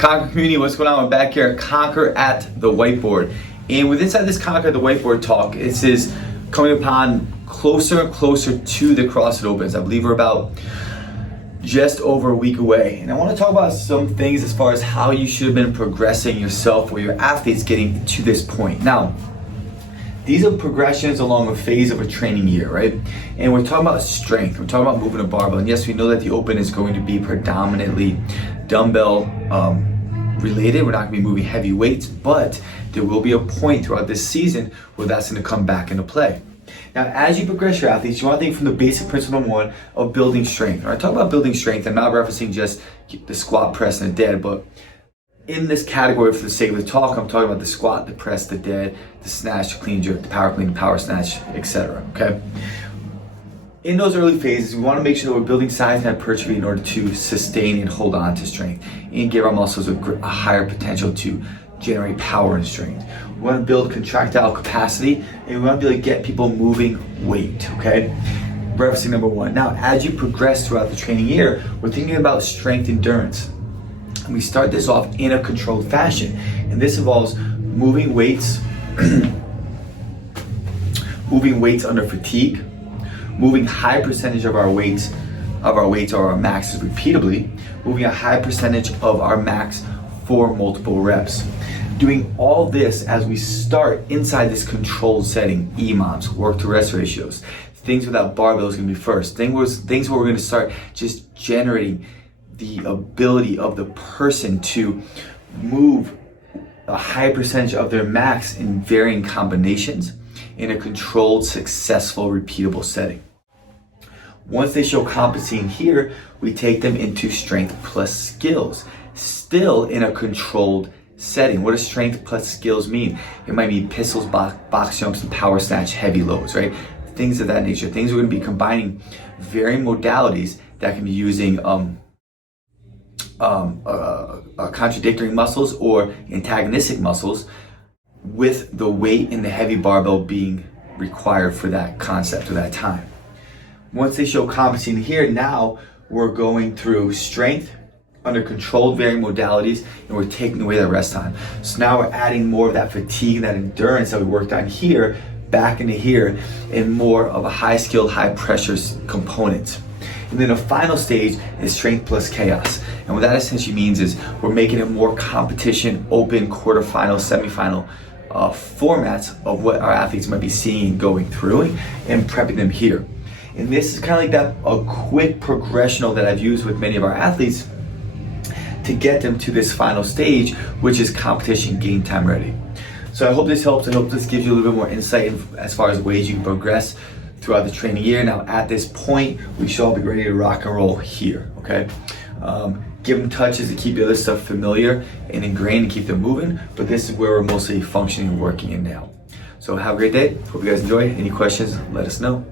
Conquer community, what's going on? We're back here at Conquer at the Whiteboard. And with inside this Conquer at the Whiteboard talk, it says coming upon closer and closer to the CrossFit Opens. I believe we're about just over a week away. And I want to talk about some things as far as how you should have been progressing yourself or your athletes getting to this point. Now, these are progressions along a phase of a training year, right? And we're talking about strength. We're talking about moving a barbell. And yes, we know that the Open is going to be predominantly dumbbell related. We're not going to be moving heavy weights, but there will be a point throughout this season where that's going to come back into play. Now, as you progress your athletes, you want to think from the basic principle number one of building strength. When I talk about building strength, I'm not referencing just the squat, press, and the dead, but in this category, for the sake of the talk, I'm talking about the squat, the press, the dead, the snatch, the clean jerk, the power clean, power snatch, etc. Okay? In those early phases, we want to make sure that we're building size and hypertrophy in order to sustain and hold on to strength and give our muscles a higher potential to generate power and strength. We want to build contractile capacity, and we want to be able to get people moving weight, okay? Referencing number one. Now, as you progress throughout the training year, we're thinking about strength endurance. And we start this off in a controlled fashion. And this involves moving weights, moving weights under fatigue, moving high percentage of our weights or our maxes repeatably, moving a high percentage of our max for multiple reps. Doing all this as we start inside this controlled setting, EMOMs, work to rest ratios, things without barbells gonna be first. Things where we're gonna start just generating the ability of the person to move a high percentage of their max in varying combinations in a controlled, successful, repeatable setting. Once they show competency in here, we take them into strength plus skills, still in a controlled setting. What does strength plus skills mean? It might mean pistols, box jumps, and power snatch, heavy loads, right? Things of that nature. Things we're going to be combining varying modalities that can be using contradictory muscles or antagonistic muscles with the weight in the heavy barbell being required for that concept or that time. Once they show competency in here, now we're going through strength under controlled varying modalities, and we're taking away that rest time. So now we're adding more of that fatigue, that endurance that we worked on here, back into here, and more of a high skilled, high pressure component. And then the final stage is strength plus chaos. And what that essentially means is we're making it more competition, open, quarterfinal, semifinal formats of what our athletes might be seeing going through and prepping them here. And this is kind of like that a quick progression that I've used with many of our athletes to get them to this final stage, which is competition game time ready. So I hope this helps. I hope this gives you a little bit more insight as far as ways you can progress throughout the training year. Now at this point, we should all be ready to rock and roll here, okay? Give them touches to keep the other stuff familiar and ingrained and keep them moving, but this is where we're mostly functioning and working in now. So have a great day. Hope you guys enjoy. Any questions, let us know.